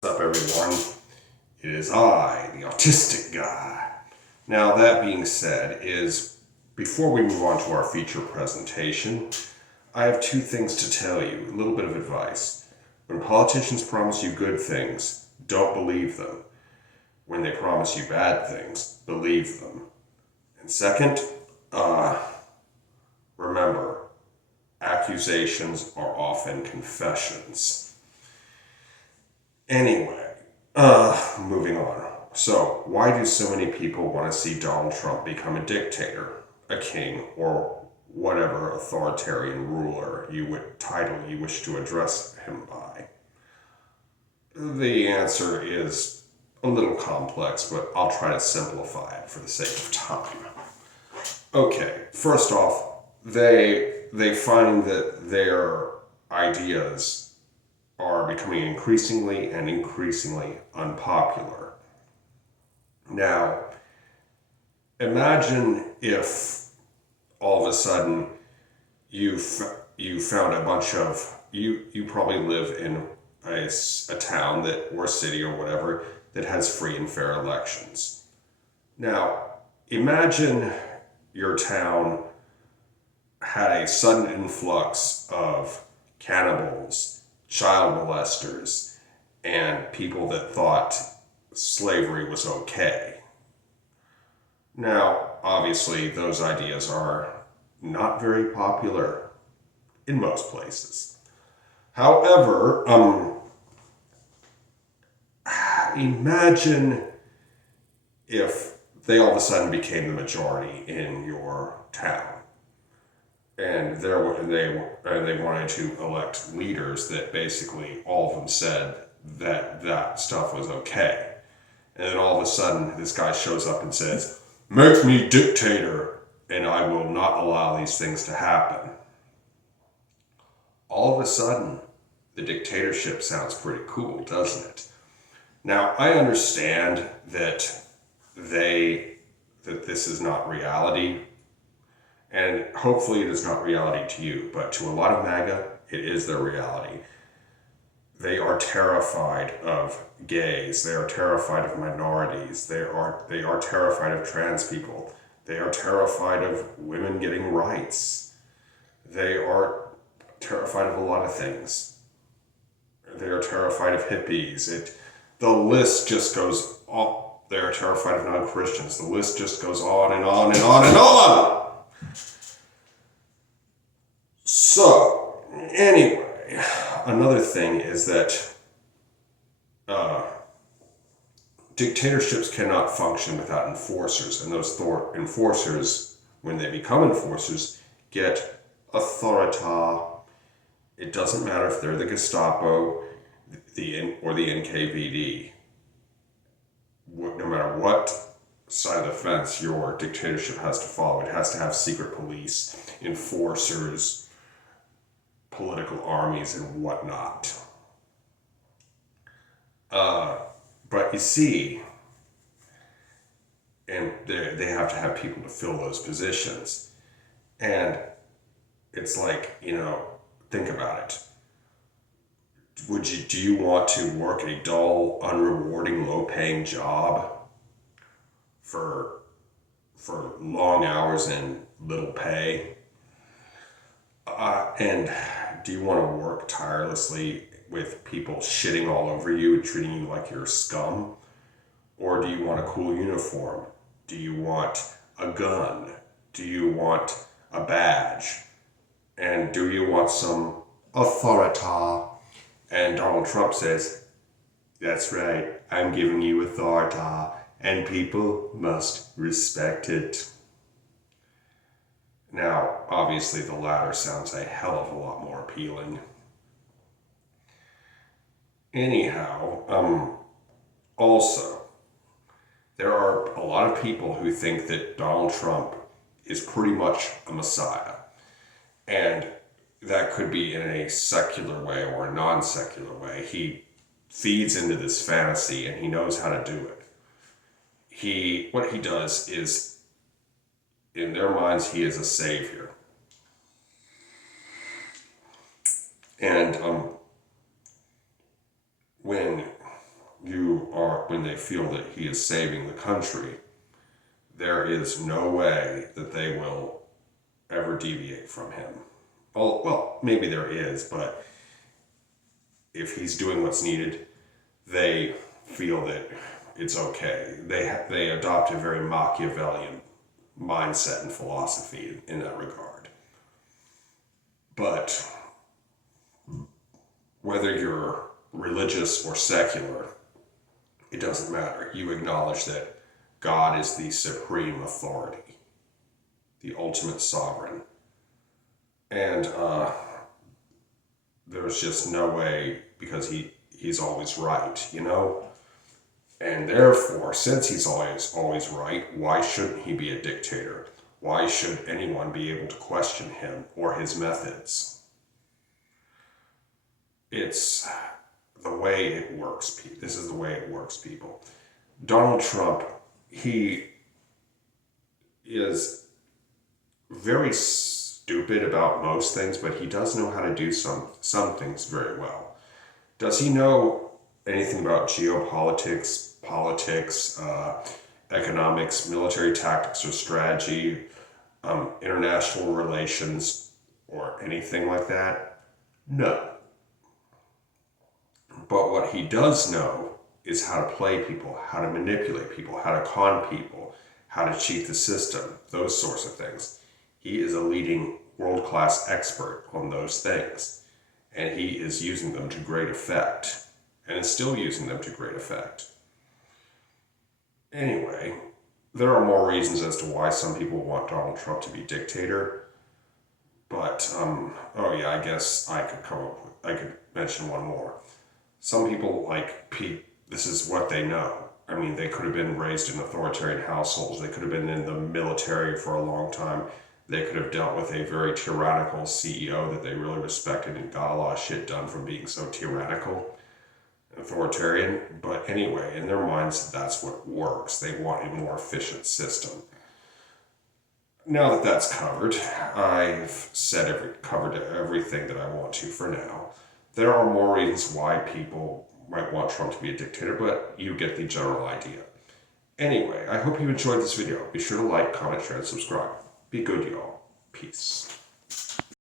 What's up, everyone? It is I, the autistic guy. Now, that being said, before we move on to our feature presentation, I have two things to tell you, a little bit of advice. When politicians promise you good things, don't believe them. When they promise you bad things, believe them. And second, remember, accusations are often confessions. Anyway, moving on. So, why do so many people want to see Donald Trump become a dictator, a king, or whatever authoritarian ruler title you wish to address him by? The answer is a little complex, but I'll try to simplify it for the sake of time. Okay, first off, they find that their ideas are becoming increasingly and increasingly unpopular. Now, imagine if all of a sudden you found a bunch of you probably live in a town that or city or whatever that has free and fair elections. Now, imagine your town had a sudden influx of cannibals, child molesters, and people that thought slavery was okay. Now, obviously, those ideas are not very popular in most places. However, imagine if they all of a sudden became the majority in your town, and they wanted to elect leaders that basically all of them said that stuff was okay. And then all of a sudden, this guy shows up and says, "Make me dictator, and I will not allow these things to happen." All of a sudden, the dictatorship sounds pretty cool, doesn't it? Now, I understand that this is not reality, and hopefully it is not reality to you, but to a lot of MAGA, it is their reality. They are terrified of gays. They are terrified of minorities. They are terrified of trans people. They are terrified of women getting rights. They are terrified of a lot of things. They are terrified of hippies. The list just goes on. They are terrified of non-Christians. The list just goes on and on and on and on. So, anyway, another thing is that dictatorships cannot function without enforcers, and those enforcers, when they become enforcers, get authority. It doesn't matter if they're the Gestapo, or the NKVD. No matter what side of the fence your dictatorship has to follow, it has to have secret police, enforcers, political armies, and whatnot. But you see, and they have to have people to fill those positions. And it's like, think about it. Do you want to work a dull, unrewarding, low-paying job for long hours and little pay? And do you want to work tirelessly with people shitting all over you and treating you like you're scum? Or do you want a cool uniform? Do you want a gun? Do you want a badge? And do you want some authority? And Donald Trump says, "That's right, I'm giving you authority, and people must respect it." Now, obviously, the latter sounds a hell of a lot more appealing. Anyhow, also, there are a lot of people who think that Donald Trump is pretty much a messiah. And that could be in a secular way or a non-secular way. He feeds into this fantasy and he knows how to do it. What he does is, in their minds, he is a savior. And when when they feel that he is saving the country, there is no way that they will ever deviate from him. Well, maybe there is, but if he's doing what's needed, they feel that it's okay. They adopt a very Machiavellian mindset and philosophy in that regard. But whether you're religious or secular, it doesn't matter. You acknowledge that God is the supreme authority, the ultimate sovereign. And there's just no way, because he's always right, you know? And therefore, since he's always right, why shouldn't he be a dictator? Why should anyone be able to question him or his methods? It's the way it works. This is the way it works, people. Donald Trump, he is very stupid about most things, but he does know how to do some things very well. Does he know anything about geopolitics, politics, economics, military tactics or strategy, international relations, or anything like that? No. But what he does know is how to play people, how to manipulate people, how to con people, how to cheat the system, those sorts of things. He is a leading world-class expert on those things, and he is using them to great effect, and is still using them to great effect. Anyway, there are more reasons as to why some people want Donald Trump to be dictator, but, oh yeah, I guess I could mention one more. Some people, this is what they know. I mean, they could have been raised in authoritarian households. They could have been in the military for a long time. They could have dealt with a very tyrannical CEO that they really respected and got a lot of shit done from being so tyrannical, authoritarian. But anyway, in their minds, that's what works. They want a more efficient system. Now that that's covered, I've covered everything that I want to for now. There are more reasons why people might want Trump to be a dictator, but you get the general idea. Anyway, I hope you enjoyed this video. Be sure to like, comment, share, and subscribe. Be good, y'all. Peace.